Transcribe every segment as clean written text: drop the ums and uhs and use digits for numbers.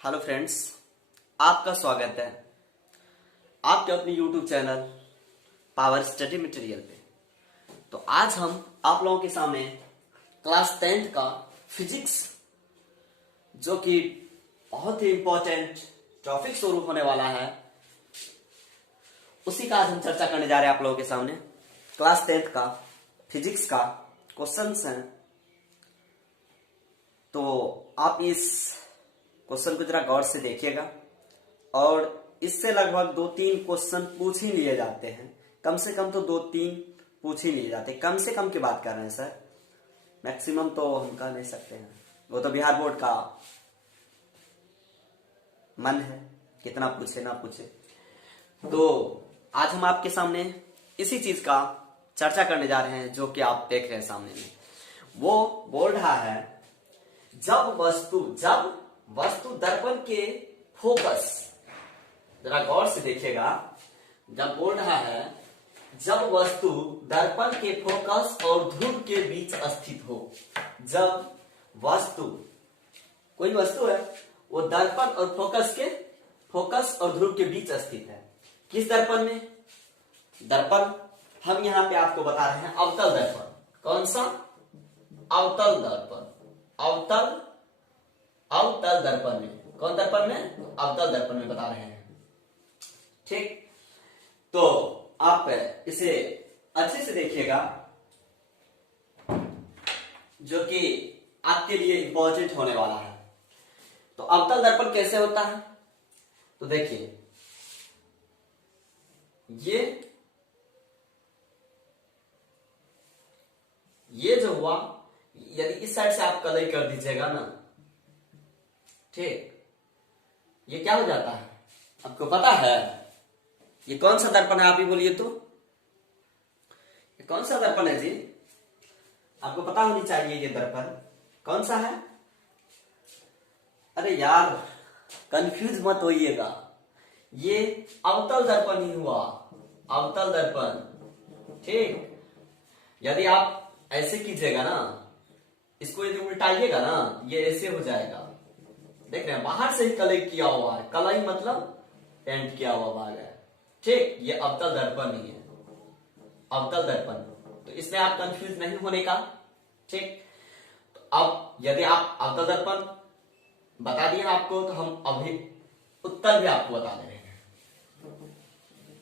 Hello friends, आपका स्वागत है आपके अपने YouTube channel power study material पे। तो आज हम आप लोगों के सामने क्लास 10th का फिजिक्स, जो कि बहुत ही इंपॉर्टेंट टॉपिक शुरू होने वाला है, उसी का आज हम चर्चा करने जा रहे हैं आप लोगों के सामने। क्लास 10th का फिजिक्स का क्वेश्चंस हैं, तो आप इस क्वेश्चन को जरा गौर से देखिएगा। और इससे लगभग 2-3 क्वेश्चन पूछ ही लिए जाते हैं, कम से कम तो 2-3 पूछ ही लिए जाते हैं। कम से कम की बात कर रहे हैं सर, मैक्सिमम तो हम कह नहीं सकते हैं, वो तो बिहार बोर्ड का मन है, कितना पूछे ना पूछे। तो आज हम आपके सामने इसी चीज का चर्चा करने जा रहे हैं, जो कि आप देख रहे हैं सामने में। वो बोल रहा है, जब वस्तु दर्पण के फोकस, जरा गौर से देखिएगा, जब बोल रहा है जब वस्तु दर्पण के फोकस और ध्रुव के बीच स्थित हो। जब वस्तु, कोई वस्तु है, वो दर्पण और फोकस और ध्रुव के बीच स्थित है। किस दर्पण में? दर्पण हम यहां पे आपको बता रहे हैं अवतल दर्पण। कौन सा? अवतल दर्पण। अवतल दर्पण में। कौन दर्पण में? अवतल दर्पण में बता रहे हैं। ठीक, तो आप इसे अच्छे से देखिएगा, जो कि आपके लिए इंपॉर्टेंट होने वाला है। तो अवतल दर्पण कैसे होता है? तो देखिए, ये जो हुआ, यदि इस साइड से आप कलई कर दीजिएगा ना, ठीक, ये क्या हो जाता है आपको पता है? ये कौन सा दर्पण है? आप ही बोलिए तो, ये कौन सा दर्पण है जी? आपको पता होनी चाहिए ये दर्पण कौन सा है। अरे यार, कंफ्यूज मत होइएगा, ये अवतल दर्पण ही हुआ, अवतल दर्पण। ठीक, यदि आप ऐसे कीजिएगा ना, इसको यदि उल्टाइएगा ना, ये ऐसे हो जाएगा। देख रहे हैं, बाहर से ही कलई किया हुआ है, कलई मतलब पेंट किया हुआ भाग है। ठीक, ये अवतल दर्पण नहीं है, अवतल दर्पण। तो इसमें आप कंफ्यूज नहीं होने का। ठीक, तो अब यदि आप अवतल दर्पण बता दिए आपको, तो हम अभी उत्तल भी आपको बता दे रहे हैं।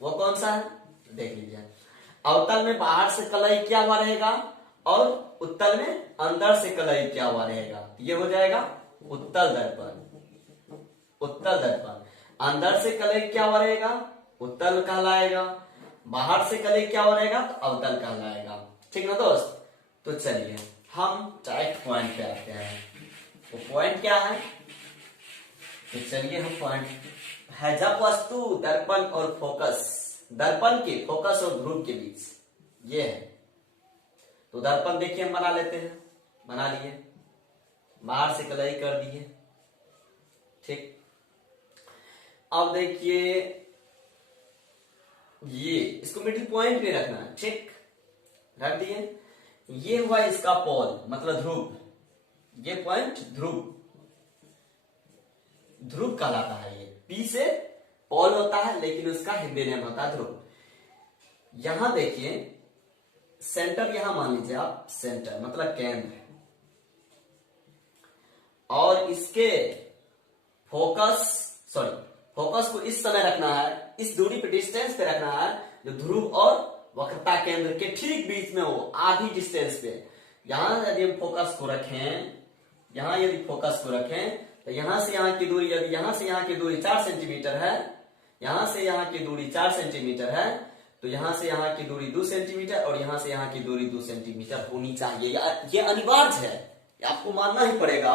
वो कौन सा है देख लीजिए। अवतल में बाहर से कलई किया हुआ रहेगा और उत्तल में अंदर से कलई किया हुआ रहेगा। ये हो जाएगा उत्तल दर्पण। उत्तल दर्पण, अंदर से कलई किया हुआ रहेगा, उत्तल कहलाएगा। बाहर से कलई किया हुआ रहेगा तो अवतल कहलाएगा। ठीक ना दोस्त? तो चलिए हम डायरेक्ट पॉइंट पे आते हैं। तो पॉइंट क्या है? तो चलिए हम पॉइंट है, जब वस्तु दर्पण और फोकस, दर्पण के फोकस और ध्रुव के बीच, ये है। तो दर्पण देखिए हम बना लेते हैं, बना लिए, बाहर से कलई कर दिए। ठीक, अब देखिए, ये इसको मिडिल पॉइंट पे रखना है। ठीक, रख दिए। ये हुआ इसका पोल, मतलब ध्रुव। ये पॉइंट ध्रुव कहलाता है। ये पी से पोल होता है, लेकिन उसका हिंदी नेम होता है ध्रुव। यहां देखिए, सेंटर यहां मान लीजिए आप, सेंटर मतलब केंद्र, और इसके फोकस को इस समय रखना है, इस दूरी पे, डिस्टेंस पे रखना है, जो ध्रुव और वक्रता केंद्र के ठीक बीच में हो, आधी डिस्टेंस पे। यहां यदि हम फोकस को रखें, यहां यदि फोकस को रखें, तो यहां से यहां की दूरी, यदि यहां से यहां की दूरी 4 सेंटीमीटर है, यहां से यहां की दूरी 4 सेंटीमीटर है, तो यहां से यहां की दूरी 2 सेंटीमीटर और यहां से यहां की दूरी 2 सेंटीमीटर होनी चाहिए। ये अनिवार्य है, आपको मानना ही पड़ेगा।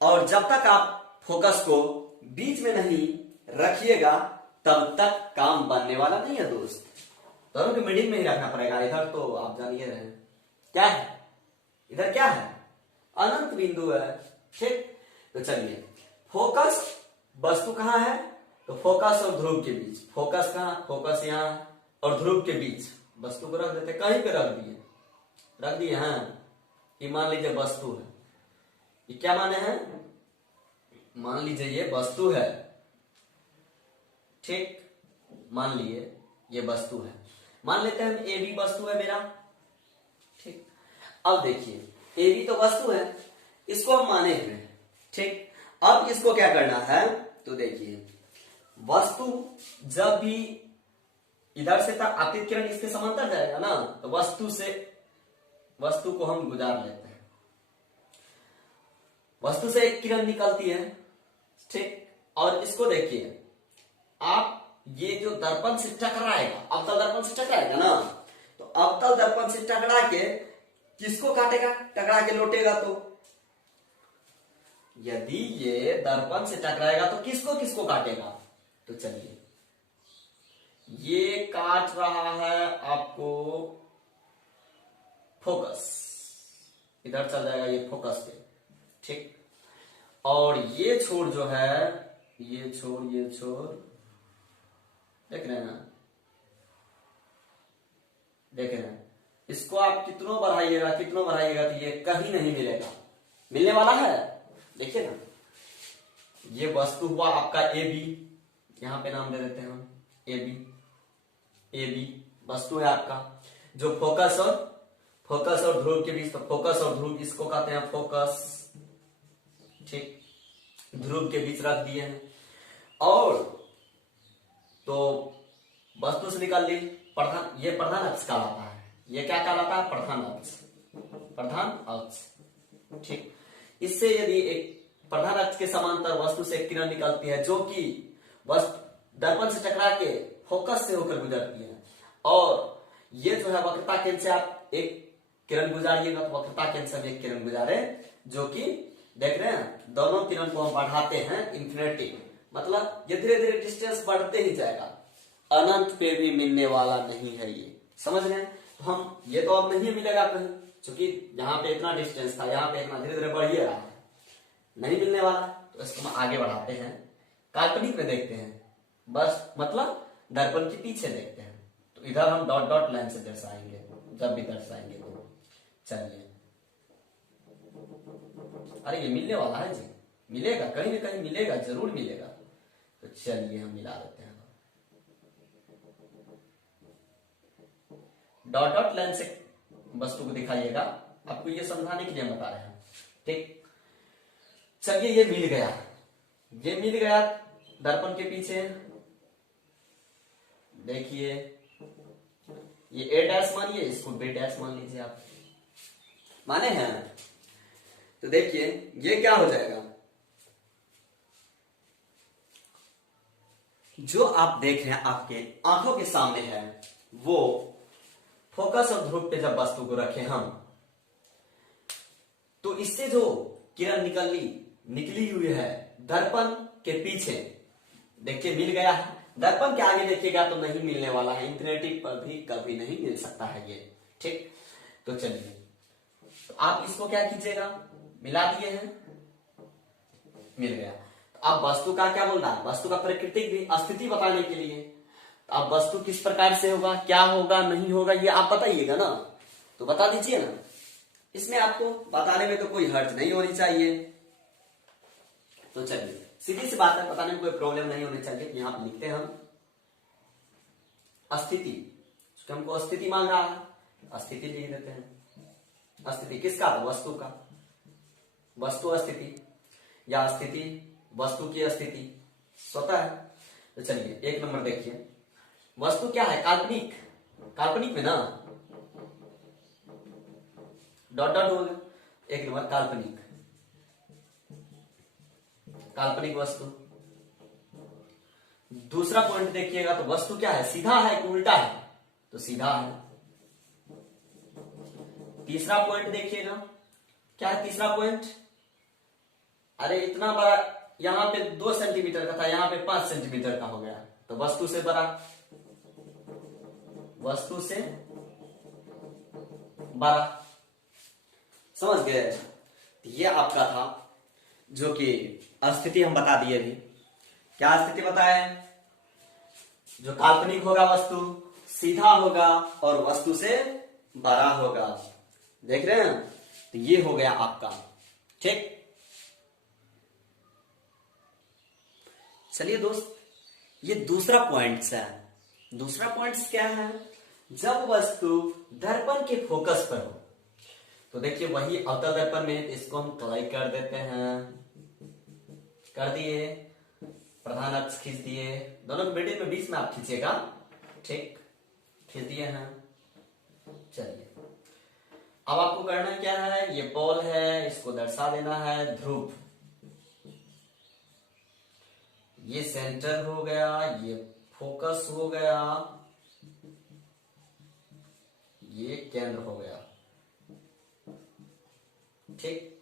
और जब तक आप फोकस को बीच में नहीं रखिएगा, तब तक काम बनने वाला नहीं है दोस्त। दोनों के मिडिल में ही रखना पड़ेगा। इधर तो आप जानिए रहे क्या है, इधर क्या है, अनंत बिंदु है। ठीक, तो चलिए, फोकस वस्तु कहां है? तो फोकस और ध्रुव के बीच। फोकस कहां? फोकस यहां, और ध्रुव के बीच वस्तु को रख देते, कहीं पे रख दिए। हाँ, ये मान लीजिए वस्तु है। ये क्या माने हैं? मान लीजिए ये वस्तु है, ठीक, मान लिए ये वस्तु है, मान लेते हैं हम ए बी वस्तु है मेरा, ठीक। अब देखिए ए बी तो वस्तु है, इसको हम माने हुए हैं, ठीक। अब इसको क्या करना है, तो देखिए वस्तु जब भी इधर से आपतित किरण इसके समांतर जाएगा ना, तो वस्तु को हम गुजार लेते हैं, वस्तु से एक किरण निकलती है, ठीक। और इसको देखिए आप, ये जो दर्पण से टकराएगा, अवतल दर्पण से टकराएगा ना, तो अवतल दर्पण से टकरा के किसको काटेगा, टकरा के लौटेगा, तो यदि ये दर्पण से टकराएगा तो किसको किसको काटेगा, तो चलिए ये काट रहा है आपको फोकस, इधर चल जाएगा ये फोकस पे, ठीक। और ये छोर जो है, ये छोर देख रहे हैं ना, देख रहे हैं, इसको आप कितनों बढ़ाइएगा तो ये कहीं नहीं मिलेगा, मिलने वाला है, देखिए ना। ये वस्तु हुआ आपका ए बी, यहां पे नाम दे देते हैं हम ए बी वस्तु है आपका, जो फोकस और ध्रुव के बीच, तो फोकस और ध्रुव इसको कहते हैं फोकस, ठीक, ध्रुव के बीच रख दिए हैं। और तो वस्तु से निकाल ली प्रधान, ये प्रधान अक्ष कहलाता है, ये क्या कहलाता है, प्रधान अक्ष, ठीक। इससे यदि एक प्रधान अक्ष के समांतर वस्तु से एक किरण निकलती है, जो कि वस्तु दर्पण से टकरा के फोकस से होकर गुजरती है, और ये जो है वक्रता केंद्र से आप एक किरण गुजारिएगा, तो वक्रता केंद्र से हम एक किरण गुजारे, जो कि देख रहे हैं दोनों किरण को हम बढ़ाते हैं इन्फिनिटी, मतलब ये धीरे धीरे डिस्टेंस बढ़ते ही जाएगा, अनंत पे भी मिलने वाला नहीं है ये, समझ रहे हैं। तो हम ये तो अब नहीं मिलेगा कहीं, क्योंकि यहाँ पे इतना डिस्टेंस था, यहाँ पे इतना, धीरे धीरे बढ़ ही रहा है, नहीं मिलने वाला, तो इसको हम आगे बढ़ाते हैं, काल्पनिक में देखते हैं, बस मतलब दर्पण के पीछे देखते हैं, तो इधर हम डॉट डॉट लाइन से दर्शाएंगे, जब भी दर्शाएंगे तो चलिए, अरे ये मिलने वाला है जी, मिलेगा कहीं ना कहीं मिलेगा, जरूर मिलेगा, तो चलिए हम मिला देते हैं, डॉट डॉट लाइन से वस्तु को दिखाइएगा, आपको ये समझाने के लिए हम बता रहे हैं, ठीक। चलिए ये मिल गया दर्पण के पीछे, देखिए ये ए डैश मानिए, इसको बी डैश मान लीजिए आप, माने हैं, तो देखिए ये क्या हो जाएगा, जो आप देख रहे हैं आपके आंखों के सामने है, वो फोकस और ध्रुव पे जब वस्तु को रखे हम, तो इससे जो किरण निकली हुई है दर्पण के पीछे, देखिए मिल गया है, दर्पण के आगे देखिएगा तो नहीं मिलने वाला है, इन्फिनिटी पर भी कभी नहीं मिल सकता है ये, ठीक। तो चलिए तो आप इसको क्या कीजिएगा, मिला दिए हैं, मिल गया। तो अब वस्तु का क्या बोल रहा है, वस्तु का प्राकृतिक भी स्थिति बताने के लिए, तो अब वस्तु किस प्रकार से होगा, क्या होगा, नहीं होगा, ये आप बताइएगा ना, तो बता दीजिए ना, इसमें आपको बताने में तो कोई हर्ज नहीं होनी चाहिए, तो चलिए सीधी सी बात है, बताने में कोई प्रॉब्लम नहीं होनी चाहिए। यहां पर लिखते हैं हम स्थिति, हमको स्थिति मांग रहा है, स्थिति लिख देते हैं। स्थिति किसका, तो वस्तु का, वस्तु स्थिति या स्थिति वस्तु की स्थिति स्वतः है। तो चलिए एक नंबर देखिए, वस्तु क्या है, काल्पनिक, काल्पनिक में ना डॉट डॉट हो गया, एक नंबर काल्पनिक, काल्पनिक वस्तु। दूसरा पॉइंट देखिएगा तो वस्तु क्या है, सीधा है कि उल्टा है, तो सीधा है। तीसरा पॉइंट देखिएगा, क्या है तीसरा पॉइंट, अरे इतना बड़ा, यहां पे 2 सेंटीमीटर का था, यहां पे 5 सेंटीमीटर का हो गया, तो वस्तु से बड़ा, वस्तु से बड़ा, समझ गए। ये आपका था जो कि स्थिति हम बता दिए अभी। क्या स्थिति बताए, जो काल्पनिक होगा वस्तु, सीधा होगा और वस्तु से बड़ा होगा, देख रहे हैं, तो ये हो गया आपका, ठीक। चलिए दोस्त, ये दूसरा पॉइंट्स है। दूसरा पॉइंट्स क्या है? जब वस्तु दर्पण के फोकस पर हो। तो देखिए वही अवतल दर्पण में इसको हम ट्राई कर देते हैं। कर दिए, प्रधान अक्ष खींच दिए, दोनों के मिडिल में बीच में आप खींचेगा, ठीक, खींच दिए हैं। चलिए अब आपको करना क्या है, ये बॉल है, इसको दर्शा देना है ध्रुव। ये सेंटर हो गया, ये फोकस हो गया, ये केंद्र हो गया, ठीक।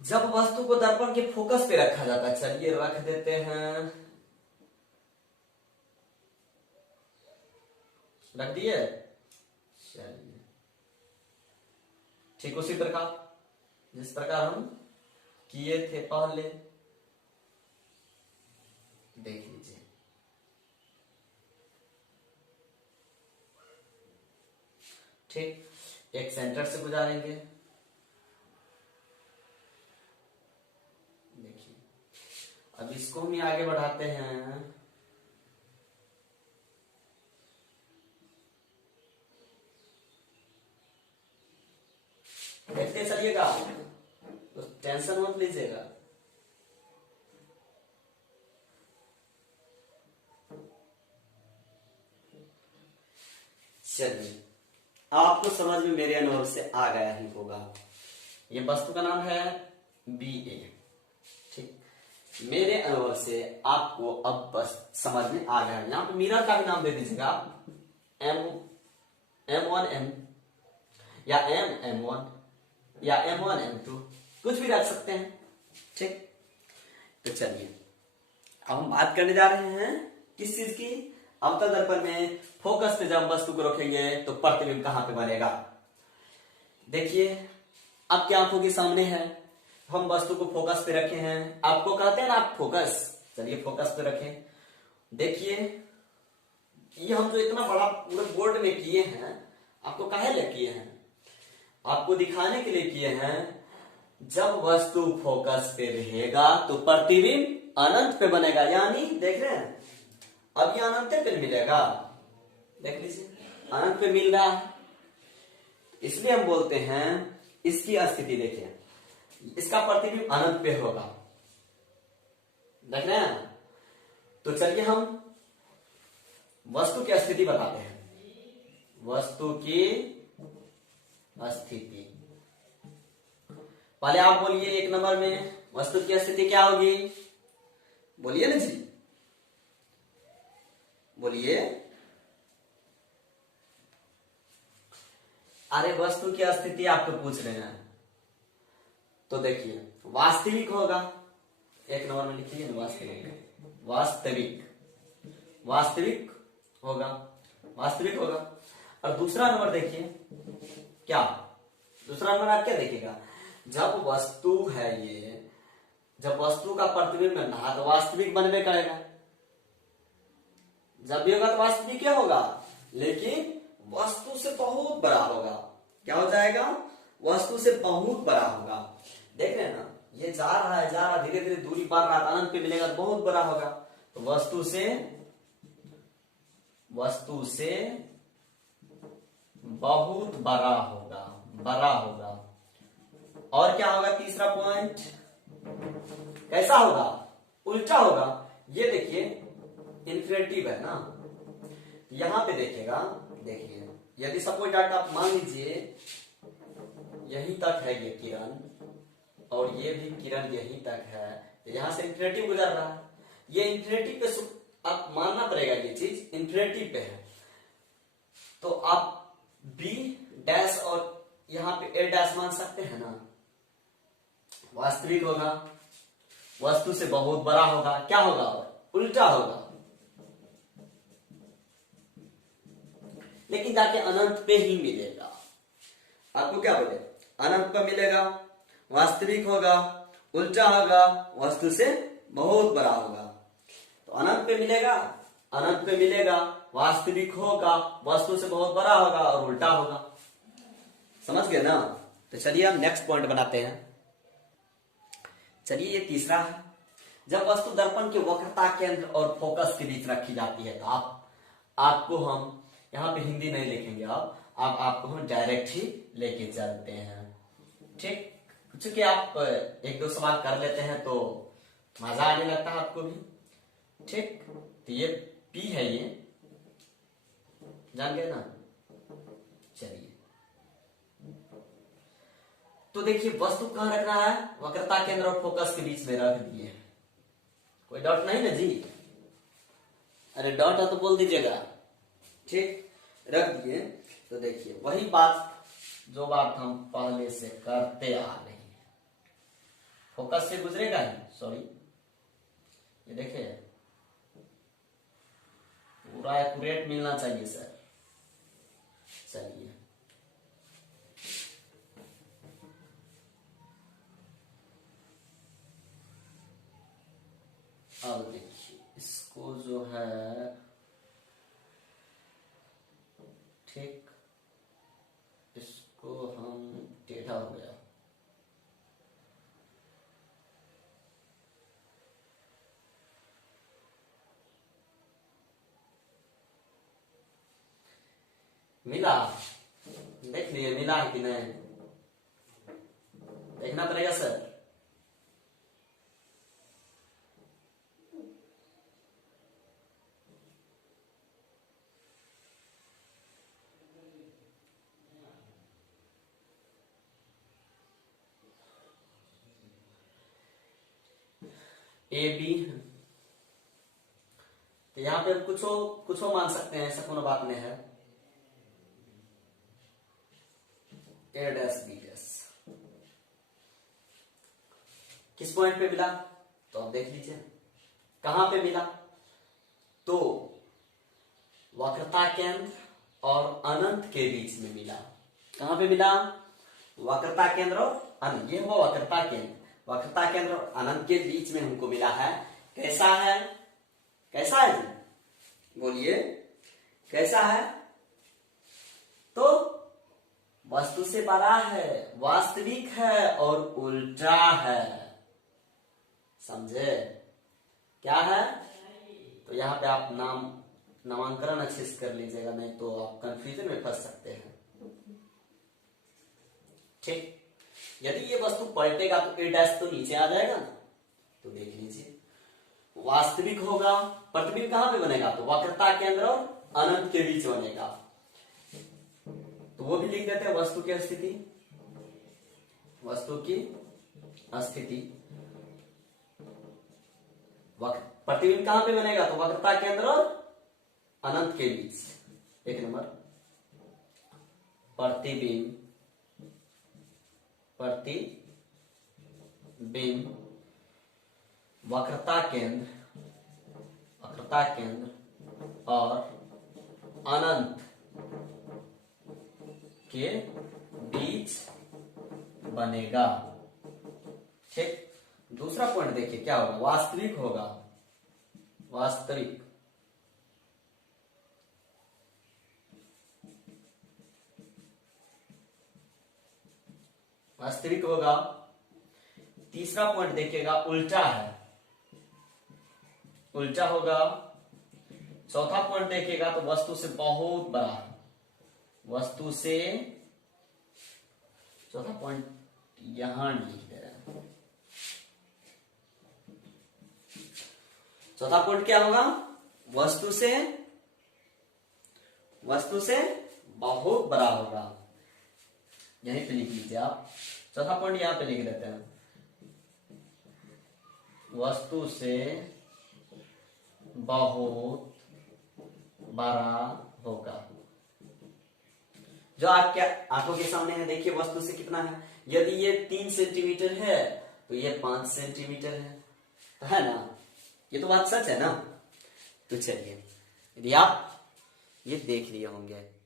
जब वस्तु को दर्पण के फोकस पे रखा जाता है, चलिए रख देते हैं, रख दिए। चलिए ठीक उसी प्रकार जिस प्रकार हम किए थे पहले, देख लीजिए। ठीक, एक सेंटर से गुजारेंगे, देखिए। अब इसको हम आगे बढ़ाते हैं, देखते चलिएगा, तो टेंशन मत लीजिएगा। चलिए आपको समझ में मेरे अनुभव से आ गया ही होगा। ये वस्तु का नाम है BA, ठीक। मेरे अनुभव से आपको अब बस समझ में आ गया। यहाँ पे मिरर का भी नाम दे दीजिएगा आप, M1M या M1 या M1M2, कुछ भी रख सकते हैं, ठीक। तो चलिए अब हम बात करने जा रहे हैं किस चीज की? अवतल दर्पण में फोकस पे जब वस्तु को रखेंगे तो प्रतिबिंब कहां पे बनेगा। देखिए आपकी आंखों के सामने है, हम वस्तु को फोकस पे रखे हैं, आपको कहते हैं ना आप फोकस, चलिए फोकस पे रखें। देखिए ये हम जो इतना बड़ा पूरे बोर्ड में किए हैं, आपको काहे लिए किए हैं? आपको दिखाने के लिए किए हैं, जब वस्तु फोकस पे रहेगा तो प्रतिबिंब अनंत पे बनेगा। यानी देख रहे हैं, अब ये अनंत पे मिलेगा, देख लीजिए अनंत पे मिल रहा है, इसलिए हम बोलते हैं इसकी स्थिति देखिए, इसका प्रतिबिंब अनंत पे होगा, देख रहे हैं। तो चलिए हम वस्तु की स्थिति बताते हैं। वस्तु की स्थिति, पहले आप बोलिए, एक नंबर में वस्तु की स्थिति क्या होगी? बोलिए ना जी, बोलिए। अरे वस्तु की स्थिति आपको पूछ रहे हैं, तो देखिए वास्तविक होगा, एक नंबर में लिखिए वास्तविक, वास्तविक, वास्तविक होगा, वास्तविक होगा। और दूसरा नंबर देखिए क्या, दूसरा नंबर आप क्या देखिएगा, जब वस्तु है ये, जब वस्तु का प्रतिबिंब बनना तो वास्तविक बनने करेगा, जब भी होगा तो वास्तविक क्या होगा, लेकिन वस्तु से बहुत बड़ा होगा। क्या हो जाएगा? वस्तु से बहुत बड़ा होगा। देख रहे हैं ना, ये जा रहा है, जा रहा, धीरे धीरे दूरी बढ़ रहा है, अनंत पे मिलेगा तो बहुत बड़ा होगा। तो वस्तु से बहुत बड़ा होगा, बड़ा होगा। और क्या होगा? तीसरा पॉइंट कैसा होगा? उल्टा होगा। ये देखिए इन्फिनिटिव है ना, यहां पे देखिएगा, देखिए यदि सपोज डाटा आप मान लीजिए यहीं तक है ये किरण, और ये भी किरण यहीं तक है, यहां से इन्फिनिटिव गुजर रहा है, ये इन्फिनिटिव पे आप मानना पड़ेगा, ये चीज इन्फिनिटिव पे है। तो आप B डैश और यहां पे A डैश मान सकते हैं ना, वास्तविक होगा, वस्तु से बहुत बड़ा होगा। क्या होगा? उल्टा होगा, लेकिन जाके अनंत पे ही मिलेगा। आपको क्या बोले? अनंत पे मिलेगा, वास्तविक होगा, उल्टा होगा, वस्तु से बहुत बड़ा होगा। तो अनंत पे मिलेगा, अनंत पे मिलेगा, वास्तविक होगा, वस्तु से बहुत बड़ा होगा और उल्टा होगा। समझ गए ना? तो चलिए हम नेक्स्ट पॉइंट बनाते हैं। चलिए ये तीसरा है, जब वस्तु दर्पण के वक्रता केंद्र और फोकस के बीच रखी जाती है तो आपको हम यहाँ पे हिंदी नहीं लिखेंगे, अब आपको हम डायरेक्ट ही लेके चलते हैं। ठीक, चूंकि आप एक दो सवाल कर लेते हैं तो मजा आने लगता है आपको भी। ठीक, तो ये पी है, ये जान गए ना। चलिए, तो देखिए वस्तु कहां रखना है, वक्रता केंद्र और फोकस के बीच में रख दिए। कोई डाउट नहीं ना जी? अरे डाउट है तो बोल दीजिएगा। ठीक, रख दिए। तो देखिए वही बात, जो बात हम पहले से करते आ रहे हैं, फोकस से गुजरेगा ही, सॉरी ये देखिए पूरा एक्यूरेट मिलना चाहिए सर। चलिए, अब देखिए इसको जो है, ठीक, इसको हम टेढ़ा हो गया, मिला, देख लिए मिला है कि नहीं, देखना पड़ेगा सर। ए बी, तो यहाँ पे कुछ मान सकते हैं, ऐसा कोनो बात नहीं है। ए डैश बी डैश किस पॉइंट पे मिला, तो आप देख लीजिए कहां पे मिला, तो वक्रता केंद्र और अनंत के बीच में मिला। कहां पे मिला, वक्रता केंद्र और अनंत, ये हुआ वक्रता केंद्र, वक्रता केंद्र और अनंत के बीच में हमको मिला है। कैसा है, कैसा है जी, बोलिए कैसा है, तो वस्तु से बड़ा है, वास्तविक है और उल्टा है, समझे क्या है। तो यहाँ पे आप नामांकन अच्छे से कर लीजिएगा, नहीं तो आप कंफ्यूजन में फंस सकते हैं। ठीक, यदि ये वस्तु पलटेगा तो ए डैश तो नीचे आ जाएगा ना, तो देख लीजिए वास्तविक होगा, प्रतिबिंब कहां पे बनेगा, तो वक्रता केंद्र और अनंत के बीच बनेगा, तो वो भी लिख देते हैं वस्तु की स्थिति, वस्तु की स्थिति, प्रतिबिंब कहां पे बनेगा, तो वक्रता केंद्र और अनंत के बीच। एक नंबर, प्रतिबिंब वक्रता केंद्र और अनंत के बीच बनेगा। ठीक, दूसरा पॉइंट देखिए क्या होगा, वास्तविक होगा, वास्तविक होगा। तीसरा पॉइंट देखिएगा उल्टा है, उल्टा होगा। चौथा पॉइंट देखिएगा तो वस्तु से बहुत बड़ा है, वस्तु से, चौथा पॉइंट यहां लिख दे रहा है। चौथा पॉइंट क्या होगा, वस्तु से बहुत बड़ा होगा, यहीं पे लिख लीजिए आप। चौथा पॉइंट यहां पे लिख लेते हैं, वस्तु से बहुत बड़ा होगा। जो आपके आंखों के सामने है, देखिए वस्तु से कितना है, यदि ये 3 सेंटीमीटर है तो ये 5 सेंटीमीटर है ना, ये तो बात सच है ना। तो चलिए, यदि आप ये देख लिए होंगे